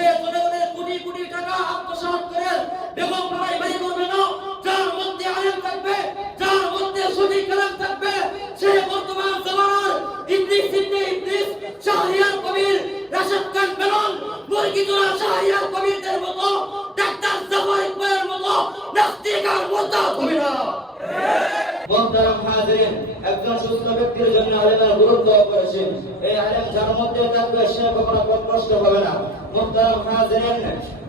সে জনগণের কোটি কোটি টাকা আত্মসাৎ করে বেগম পাড়ায় বাড়ি করবে না। যার মধ্যে আলেম থাকবে, যার মধ্যে সঠিক কালাম থাকবে, সে বর্তমান জামানার ইবলিস ইবনে ইবলিস, শাহরিয়ার কবির, রাশেদ খান বেলন, মুরগিদুরা শাহরিয়ার কবিরদের মতো, ডাক্তার জাফর ইকবালের মতো নাস্তিক আর মুরতাদ হবে না। মুহতারাম হাজিরিন, একজন সুস্থ ব্যক্তির জন্য আলেমের গুরুত্ব অপরিসীম। এই আলেম যার মধ্যে থাকবে সে কখনো পথভ্রষ্ট হবে না। মুহতারাম হাজিরিন,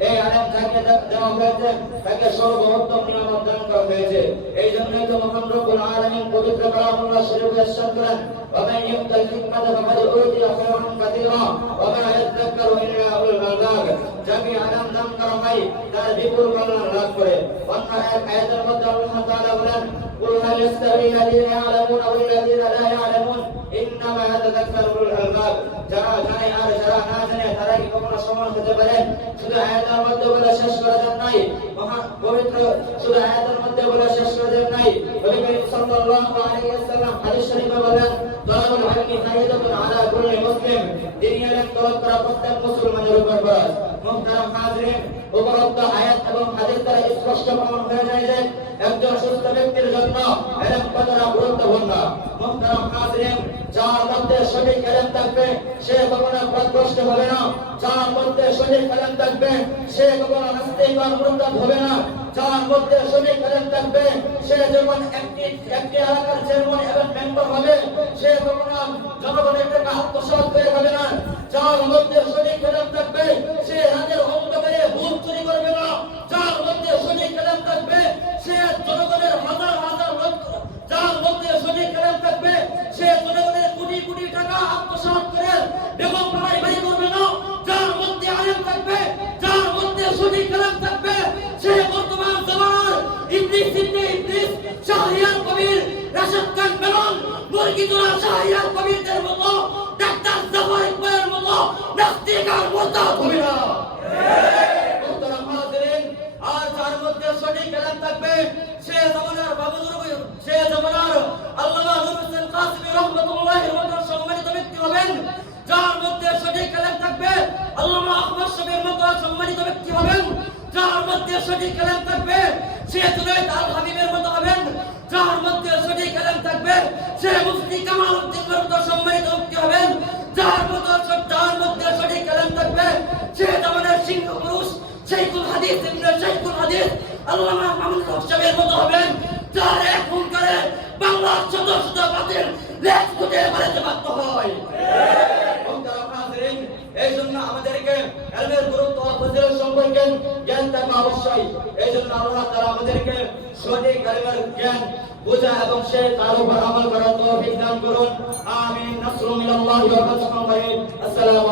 এই আলেম যাকে দেওয়া হয়েছে তাকে সর্বোত্তম নিয়ামত দান করা হয়েছে। এই জন্যই তো মহান রব্বুল আলামিন পবিত্র কালামুল্লাহ শরীফে ইরশাদ করেন, ওয়া মান ইউতাল হিকমাতা ফাকাদ উতিয়া খায়রান কাসীরা ওয়া মা ইয়াযাক্কারু ইল্লা উলুল আলবাব। যাকে আলেম দান করা হয় তার বিপুল কল্যাণ লাভ করে। অন্য এক আয়াতের মধ্যে আল্লাহ তাআলা বলেন, قل هل يستوي الذين يعلمون والذين لا يعلمون إنما يتذكر أولو الألباب। যারা জানে আর যারা না জানে তারা কি কখনো সমান হতে পারে? শুধু আয়াতের মধ্যে বলে শেষ করে দেন নাই, মহান পবিত্র শুধু আয়াতের মধ্যে বলে শেষ করে দেন নাই। নবী করিম সাল্লাল্লাহু আলাইহি ওয়াসাল্লাম হাদিস শরীফে বলেন, তালাবুল ইলমি ফারিদাতুন আলা কুল্লি মুসলিম। দিনী ইলম তলব করা প্রত্যেক মুসলমানের উপর ফরজ। মুহতারাম হাজিরিন, উপরোক্ত আয়াত এবং হাদিস দ্বারা স্পষ্ট প্রমাণ হয়ে যায় যে একজন সুস্থ ব্যক্তির জন্য ইলম কতটা গুরুত্বপূর্ণ। মুহতারাম হাজিরিন, যার মধ্যে সঠিক ইলম থাকবে সে কখনো পথভ্রষ্ট হবে না। যার মধ্যে সঠিক ইলম থাকবে সে কখনো নাস্তিক আর মুরতাদ হবে না। যার মধ্যে সঠিক ইলম থাকবে সে যখন একটি এলাকার চেয়ারম্যান এবং মেম্বার হবে সে কখনো জনগণের টাকা আত্মসাৎ করে হবে না। যার মধ্যে সঠিক ইলম থাকবে সে রাতের অন্ধকারে ভূত চুরি করবে না। যার মধ্যে সঠিক ইলম থাকবে সে জনগণের হাজার হাজার লক্ষ, যার মধ্যে সঠিক ইলম থাকবে সে জনগণের কোটি কোটি টাকা আত্মসাৎ করে বেগম পাড়ায় বাড়ি করবে না। যার মধ্যে আলেম থাকবে, যার মধ্যে সঠিক ইলম থাকবে, সে বর্তমান জামানার ইবলিস ইবনে ইবলিস, শাহরিয়ার কবির, রাশেদ খান বেলন, মুরগিদুরা শাহরিয়ার কবিরদের মতো, ডাক্তার জাফর ইকবালের মতো নাস্তিক আর মুরতাদ হবে না। মুহতারাম হাজিরিন, আর যার মধ্যে সঠিক ইলম থাকবে সে জামানার সে জামানার আল্লামা নূর হোসেন কাসেমী রাহমাতুল্লাহির মতো সম্মানিত ব্যক্তি হবেন। যার মধ্যে সঠিক ইলম থাকবে আল্লামা আহমদ শফীর মতো সম্মানিত ব্যক্তি হবেন। যার মধ্যে সঠিক ইলম থাকবে সে জুনায়েদ আল হাবিবের মতো হবেন। যার মধ্যে সঠিক ইলম থাকবে সে মুফতি কামাল উদ্দিনের মতো সম্মানিত ব্যক্তি হবেন। যার মধ্যে সঠিক ইলম থাকবে সে জামানার সিংহ পুরুষ শাইখুল হাদিস ইবনে শাইখুল হাদিস আল্লামা মামুনুল হক সাহেবের মতো হবেন। যার এক হুঙ্কারে বাংলার শত শত বাতিল লেজ ফুটে মারতে বাধ্য হয়। এই জন্য আমাদেরকে ইলমের গুরুত্ব ও ফজিলত সম্পর্কে জ্ঞান থাকা আবশ্যক। এই জন্য আল্লাহ তাআলা আমাদেরকে সঠিক ইলমের জ্ঞান বোঝা এবং সে তার উপর আমল করার তৌফিক দান করুন। আমিন। নাসরুম মিনাল্লাহি ওয়া ফাতহুন করিম। আসসালামু